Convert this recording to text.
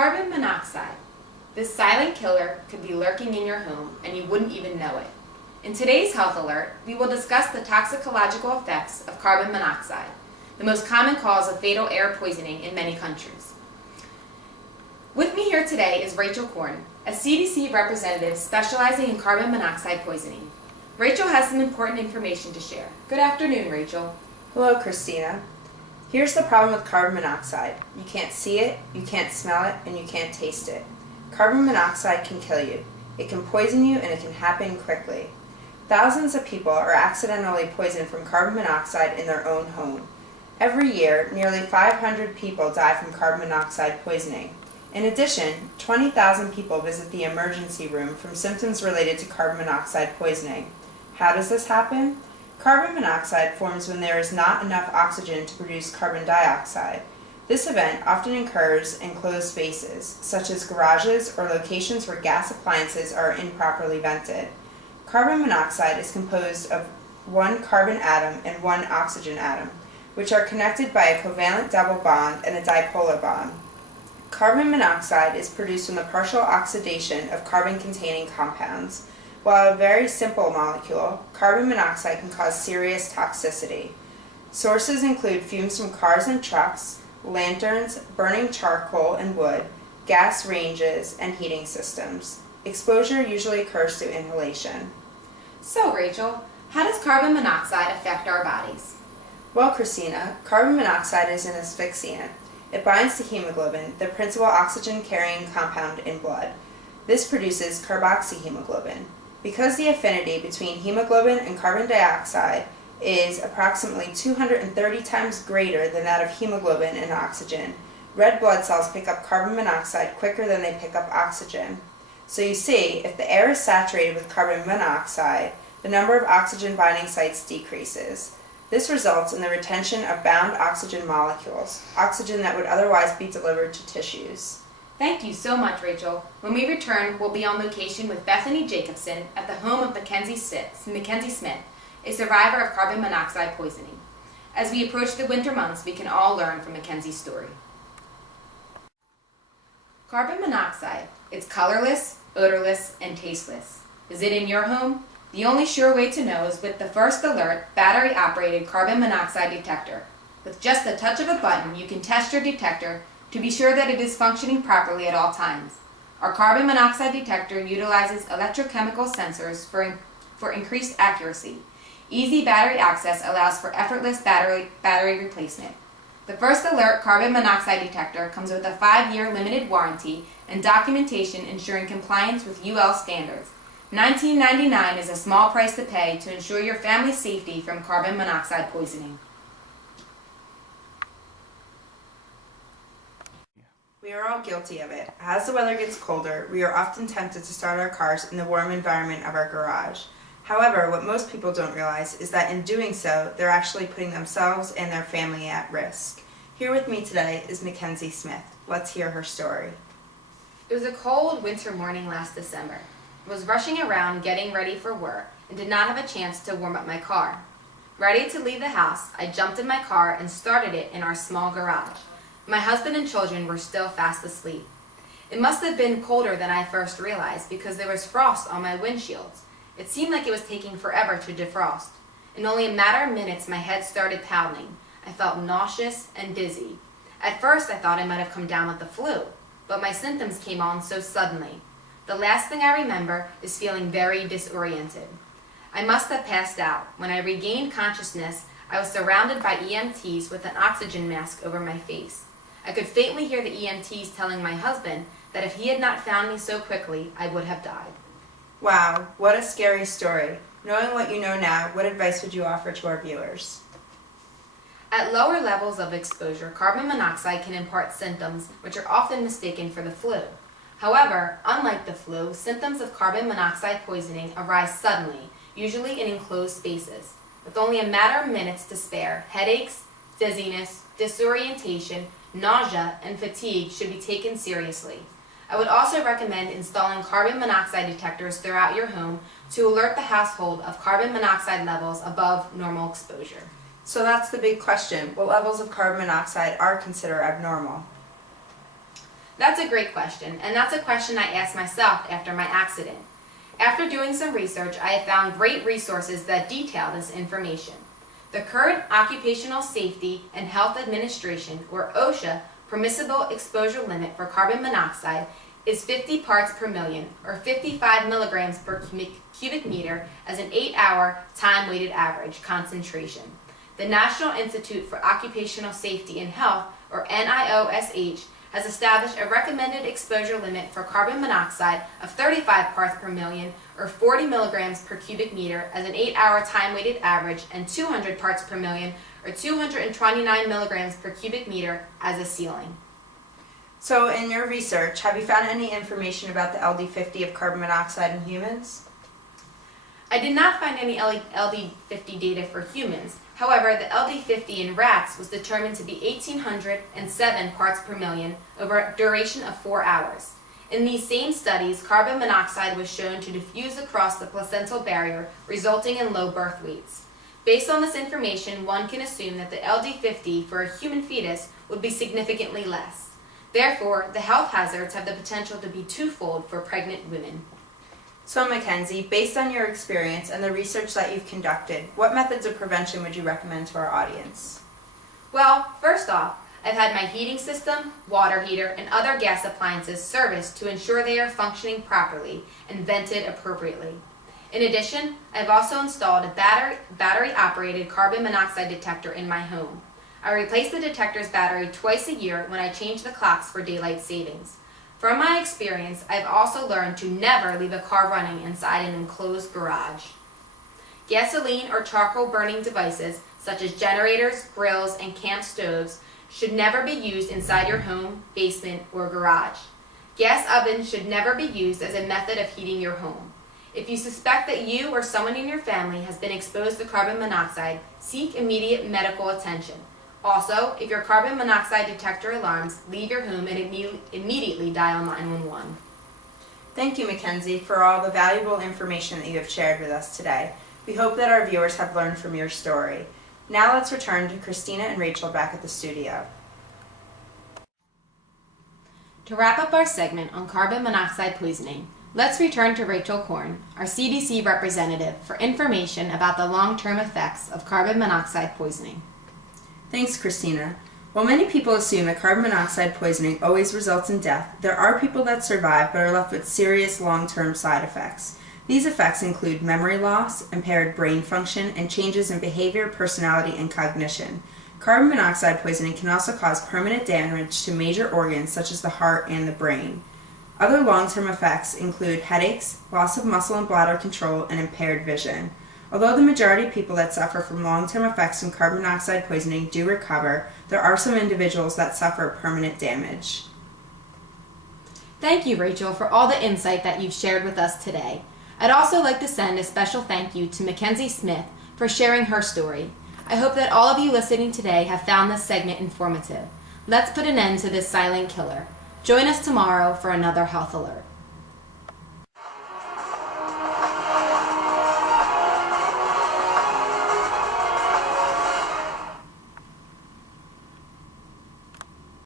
Carbon monoxide. This silent killer could be lurking in your home and you wouldn't even know it. In today's Health Alert, we will discuss the toxicological effects of carbon monoxide, the most common cause of fatal air poisoning in many countries. With me here today is Rachel Korn, a CDC representative specializing in carbon monoxide poisoning. Rachel has some important information to share. Good afternoon, Rachel. Hello, Christina. Here's the problem with carbon monoxide. You can't see it, you can't smell it, and you can't taste it. Carbon monoxide can kill you. It can poison you, and it can happen quickly. Thousands of people are accidentally poisoned from carbon monoxide in their own home. Every year, nearly 500 people die from carbon monoxide poisoning. In addition, 20,000 people visit the emergency room from symptoms related to carbon monoxide poisoning. How does this happen? Carbon monoxide forms when there is not enough oxygen to produce carbon dioxide. This event often occurs in closed spaces, such as garages or locations where gas appliances are improperly vented. Carbon monoxide is composed of one carbon atom and one oxygen atom, which are connected by a covalent double bond and a dipolar bond. Carbon monoxide is produced from the partial oxidation of carbon-containing compounds. While a very simple molecule, carbon monoxide can cause serious toxicity. Sources include fumes from cars and trucks, lanterns, burning charcoal and wood, gas ranges, and heating systems. Exposure usually occurs through inhalation. So, Rachel, how does carbon monoxide affect our bodies? Well, Christina, carbon monoxide is an asphyxiant. It binds to hemoglobin, the principal oxygen-carrying compound in blood. This produces carboxyhemoglobin. Because the affinity between hemoglobin and carbon dioxide is approximately 230 times greater than that of hemoglobin and oxygen, red blood cells pick up carbon monoxide quicker than they pick up oxygen. So you see, if the air is saturated with carbon monoxide, the number of oxygen binding sites decreases. This results in the retention of bound oxygen molecules, oxygen that would otherwise be delivered to tissues. Thank you so much, Rachel. When we return, we'll be on location with Bethany Jacobson at the home of Mackenzie Smith, a survivor of carbon monoxide poisoning. As we approach the winter months, we can all learn from Mackenzie's story. Carbon monoxide. It's colorless, odorless, and tasteless. Is it in your home? The only sure way to know is with the First Alert battery-operated carbon monoxide detector. With just the touch of a button, you can test your detector to be sure that it is functioning properly at all times. Our carbon monoxide detector utilizes electrochemical sensors for increased accuracy. Easy battery access allows for effortless battery replacement. The First Alert carbon monoxide detector comes with a 5-year limited warranty and documentation ensuring compliance with UL standards. $19.99 is a small price to pay to ensure your family's safety from carbon monoxide poisoning. We are all guilty of it. As the weather gets colder, we are often tempted to start our cars in the warm environment of our garage. However, what most people don't realize is that in doing so, they're actually putting themselves and their family at risk. Here with me today is Mackenzie Smith. Let's hear her story. It was a cold winter morning last December. I was rushing around getting ready for work and did not have a chance to warm up my car. Ready to leave the house, I jumped in my car and started it in our small garage. My husband and children were still fast asleep. It must have been colder than I first realized because there was frost on my windshields. It seemed like it was taking forever to defrost. In only a matter of minutes, my head started pounding. I felt nauseous and dizzy. At first, I thought I might have come down with the flu, but my symptoms came on so suddenly. The last thing I remember is feeling very disoriented. I must have passed out. When I regained consciousness, I was surrounded by EMTs with an oxygen mask over my face. I could faintly hear the EMTs telling my husband that if he had not found me so quickly, I would have died. Wow, what a scary story. Knowing what you know now, what advice would you offer to our viewers? At lower levels of exposure, carbon monoxide can impart symptoms which are often mistaken for the flu. However, unlike the flu, symptoms of carbon monoxide poisoning arise suddenly, usually in enclosed spaces. With only a matter of minutes to spare, headaches, dizziness, disorientation, nausea, and fatigue should be taken seriously. I would also recommend installing carbon monoxide detectors throughout your home to alert the household of carbon monoxide levels above normal exposure. So that's the big question. What levels of carbon monoxide are considered abnormal? That's a great question, and that's a question I asked myself after my accident. After doing some research, I have found great resources that detail this information. The current Occupational Safety and Health Administration, or OSHA, permissible exposure limit for carbon monoxide is 50 parts per million, or 55 milligrams per cubic meter as an 8-hour time-weighted average concentration. The National Institute for Occupational Safety and Health, or NIOSH, has established a recommended exposure limit for carbon monoxide of 35 parts per million, or 40 milligrams per cubic meter as an 8-hour time-weighted average, and 200 parts per million, or 229 milligrams per cubic meter as a ceiling. So in your research, have you found any information about the LD50 of carbon monoxide in humans? I did not find any LD50 data for humans. However, the LD50 in rats was determined to be 1,807 parts per million over a duration of 4 hours. In these same studies, carbon monoxide was shown to diffuse across the placental barrier, resulting in low birth weights. Based on this information, one can assume that the LD50 for a human fetus would be significantly less. Therefore, the health hazards have the potential to be twofold for pregnant women. So Mackenzie, based on your experience and the research that you've conducted, what methods of prevention would you recommend to our audience? Well, first off, I've had my heating system, water heater, and other gas appliances serviced to ensure they are functioning properly and vented appropriately. In addition, I've also installed a battery-operated carbon monoxide detector in my home. I replace the detector's battery twice a year when I change the clocks for daylight savings. From my experience, I've also learned to never leave a car running inside an enclosed garage. Gasoline or charcoal burning devices, such as generators, grills, and camp stoves, should never be used inside your home, basement, or garage. Gas ovens should never be used as a method of heating your home. If you suspect that you or someone in your family has been exposed to carbon monoxide, seek immediate medical attention. Also, if your carbon monoxide detector alarms, leave your home and immediately dial 911. Thank you, Mackenzie, for all the valuable information that you have shared with us today. We hope that our viewers have learned from your story. Now let's return to Christina and Rachel back at the studio. To wrap up our segment on carbon monoxide poisoning, let's return to Rachel Korn, our CDC representative, for information about the long-term effects of carbon monoxide poisoning. Thanks, Christina. While many people assume that carbon monoxide poisoning always results in death, there are people that survive but are left with serious long-term side effects. These effects include memory loss, impaired brain function, and changes in behavior, personality, and cognition. Carbon monoxide poisoning can also cause permanent damage to major organs such as the heart and the brain. Other long-term effects include headaches, loss of muscle and bladder control, and impaired vision. Although the majority of people that suffer from long-term effects from carbon monoxide poisoning do recover, there are some individuals that suffer permanent damage. Thank you, Rachel, for all the insight that you've shared with us today. I'd also like to send a special thank you to Mackenzie Smith for sharing her story. I hope that all of you listening today have found this segment informative. Let's put an end to this silent killer. Join us tomorrow for another Health Alert.